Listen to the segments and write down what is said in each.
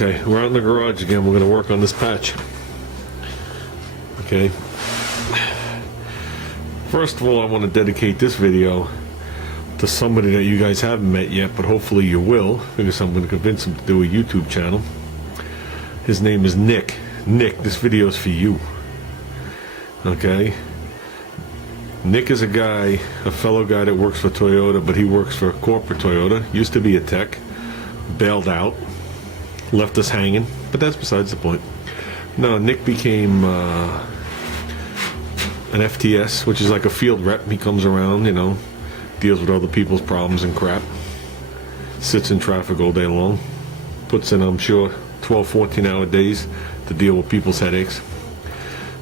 Okay, we're out in the garage again. We're going to work on this patch. Okay. First of all, I want to dedicate this video to somebody that you guys haven't met yet, but hopefully you will, because I'm going to convince him to do a YouTube channel. His name is Nick. Nick, this video is for you. Okay? Nick is a fellow guy that works for Toyota, but he works for corporate Toyota. Used to be a tech, bailed out, left us hanging, but that's besides the point. No, Nick became an FTS, which is like a field rep. He comes around, you know, deals with other people's problems and crap, sits in traffic all day long, puts in, I'm sure, 12, 14-hour days to deal with people's headaches.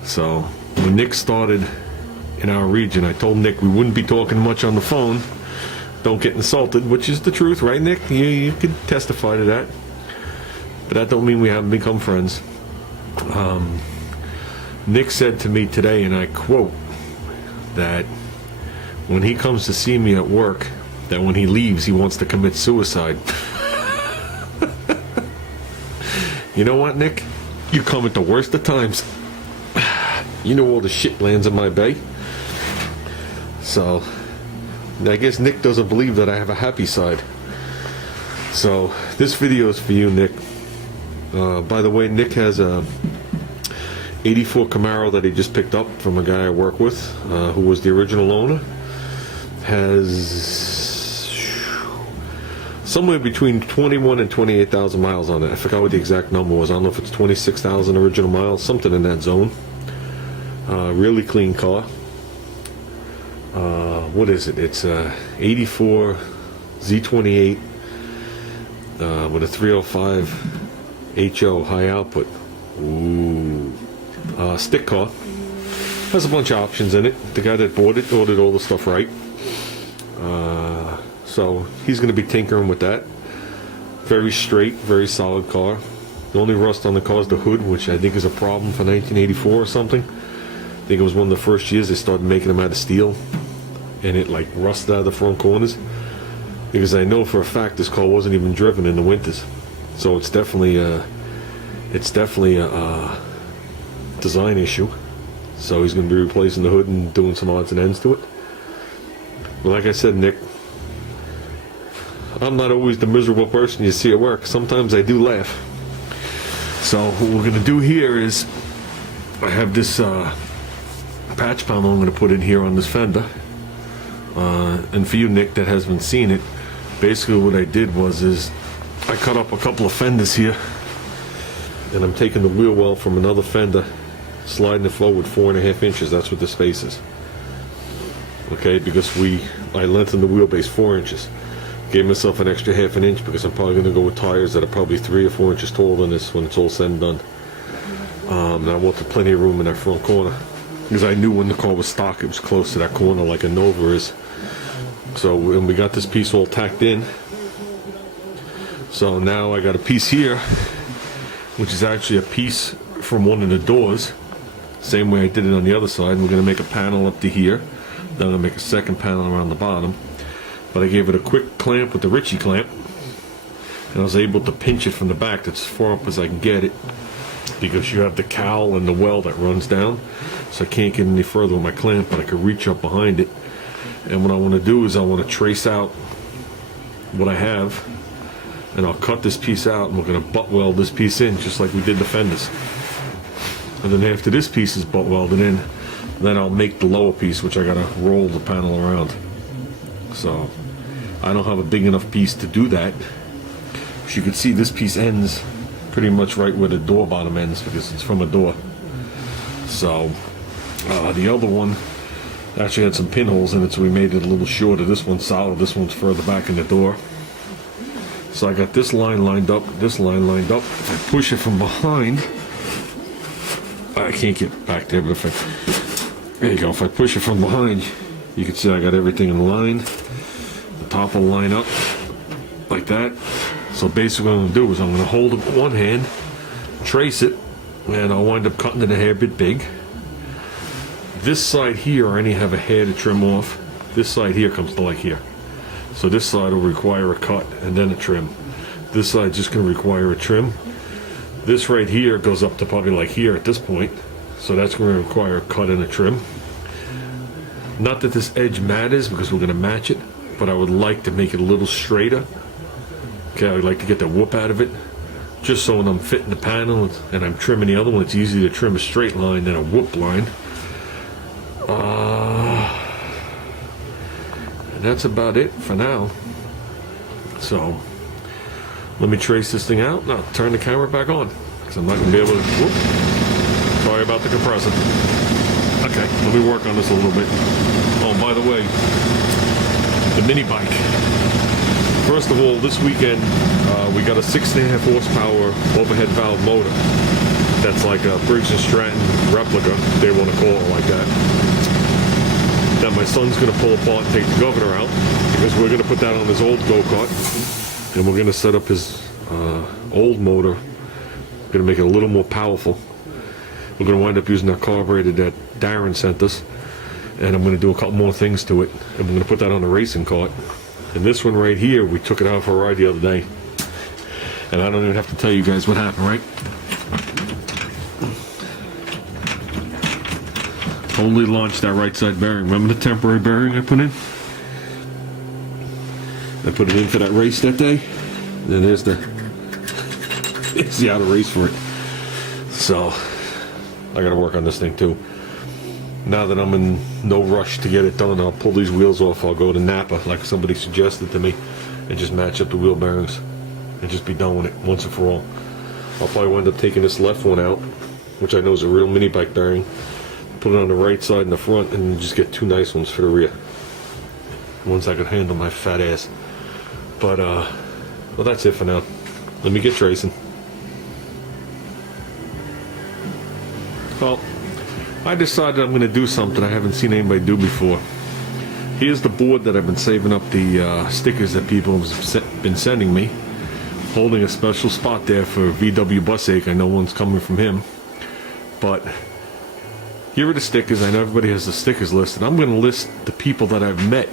So when Nick started in our region, I told Nick we wouldn't be talking much on the phone. Don't get insulted, which is the truth, right, Nick? You can testify to that. But that don't mean we haven't become friends. Nick said to me today, and I quote, that when he comes to see me at work, that when he leaves, he wants to commit suicide. You know what, Nick? You come at the worst of times. You know all the shit lands in my bay. So, I guess Nick doesn't believe that I have a happy side. So, this video is for you, Nick. By the way, Nick has a 84 Camaro that he just picked up from a guy I work with, who was the original owner. Has somewhere between 21 and 28,000 miles on it. I forgot what the exact number was. I don't know if it's 26,000 original miles, something in that zone. Really clean car. What is it? It's 84 Z28 with a 305 HO, high output. Ooh. Stick car. Has a bunch of options in it. The guy that bought it ordered all the stuff right. So he's going to be tinkering with that. Very straight, very solid car. The only rust on the car is the hood, which I think is a problem for 1984 or something. I think it was one of the first years they started making them out of steel, and it like rusted out of the front corners. Because I know for a fact this car wasn't even driven in the winters, so it's definitely a design issue. So he's going to be replacing the hood and doing some odds and ends to it. But like I said, Nick, I'm not always the miserable person you see at work. Sometimes I do laugh. So what we're going to do here is, I have this patch panel I'm going to put in here on this Fender. And for you, Nick, that hasn't seen it, basically what I did is I cut up a couple of fenders here, and I'm taking the wheel well from another fender, sliding it forward 4.5 inches. That's what the space is. Okay, because I lengthened the wheelbase 4 inches. Gave myself an extra 1/2 inch because I'm probably going to go with tires that are probably 3 or 4 inches taller than this when it's all said and done. And I wanted plenty of room in that front corner, because I knew when the car was stock it was close to that corner like a Nova is. So when we got this piece all tacked in, so now I got a piece here, which is actually a piece from one of the doors, same way I did it on the other side. We're going to make a panel up to here, then I'm going to make a second panel around the bottom. But I gave it a quick clamp with the Richie clamp, and I was able to pinch it from the back. That's as far up as I can get it, because you have the cowl and the well that runs down, so I can't get any further with my clamp, but I can reach up behind it. And what I want to do is I want to trace out what I have, and I'll cut this piece out, and we're going to butt weld this piece in just like we did the fenders. And then after this piece is butt welded in, then I'll make the lower piece, which I got to roll the panel around. So I don't have a big enough piece to do that. As you can see, this piece ends pretty much right where the door bottom ends, because it's from a door. So the other one actually had some pinholes in it, so we made it a little shorter. This one's solid, this one's further back in the door. So I got this line lined up, this line lined up. If I push it from behind, I can't get back there, but there you go. If I push it from behind, you can see I got everything in line. The top will line up like that. So basically what I'm going to do is I'm going to hold it with one hand, trace it, and I'll wind up cutting it a hair bit big. This side here, I only have a hair to trim off. This side here comes to like here. So this side will require a cut and then a trim. This side's just going to require a trim. This right here goes up to probably like here at this point, so that's going to require a cut and a trim. Not that this edge matters because we're going to match it, but I would like to make it a little straighter. Okay, I would like to get the whoop out of it, just so when I'm fitting the panel and I'm trimming the other one, it's easy to trim a straight line than a whoop line. And that's about it for now. So let me trace this thing out. Now turn the camera back on because I'm not going to be able to. Whoop. Sorry about the compressor. Okay, let me work on this a little bit. Oh, by the way, the mini bike. First of all, this weekend we got a 6.5 horsepower overhead valve motor. That's like a Briggs & Stratton replica. They want to call it like that. That my son's going to pull apart and take the governor out because we're going to put that on his old go-kart, and we're going to set up his old motor. Going to make it a little more powerful. We're going to wind up using that carburetor that Darren sent us, and I'm going to do a couple more things to it, and we're going to put that on the racing cart. And this one right here, we took it out for a ride the other day, and I don't even have to tell you guys what happened, right? Totally launched that right side bearing. Remember the temporary bearing I put in? I put it in for that race that day. And there's the out of race for it. So I gotta work on this thing too. Now that I'm in no rush to get it done, I'll pull these wheels off. I'll go to Napa like somebody suggested to me and just match up the wheel bearings and just be done with it once and for all. I'll probably wind up taking this left one out, which I know is a real mini bike bearing, put it on the right side in the front, and just get two nice ones for the rear. Ones I could handle my fat ass. But well, that's it for now. Let me get tracing. Well, I decided I'm going to do something I haven't seen anybody do before. Here's the board that I've been saving up the stickers that people have been sending me, holding a special spot there for VWRich. I know one's coming from him, but here are the stickers. I know everybody has the stickers listed. I'm going to list the people that I've met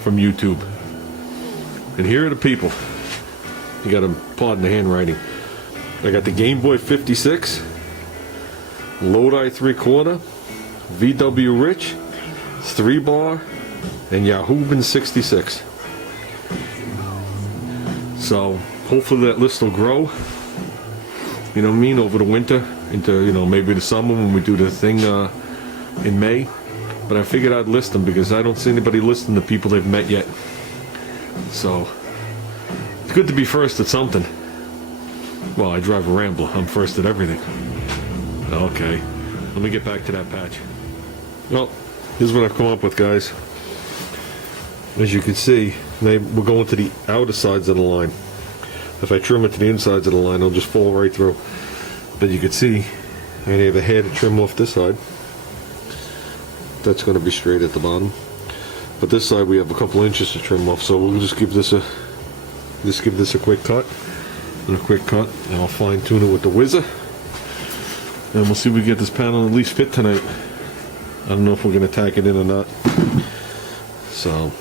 from YouTube. And here are the people. You got to pardon the handwriting. I got the Game Boy 56, Lodi 3/4, VWRich, 3-bar, and Yahoo 66. So hopefully that list will grow. You know what I mean? Over the winter into, you know, maybe the summer when we do the thing in May. But I figured I'd list them because I don't see anybody listing the people they've met yet. So it's good to be first at something. Well, I drive a Rambler. I'm first at everything. Okay, let me get back to that patch. Well, here's what I've come up with, guys. As you can see, we're going to the outer sides of the line. If I trim it to the insides of the line, it'll just fall right through. But you can see, I have a hair to trim off this side. That's going to be straight at the bottom. But this side we have a couple inches to trim off, so we'll just give this a quick cut and a quick cut, and I'll fine tune it with the Whizzer. And we'll see if we get this panel at least fit tonight. I don't know if we're going to tack it in or not. So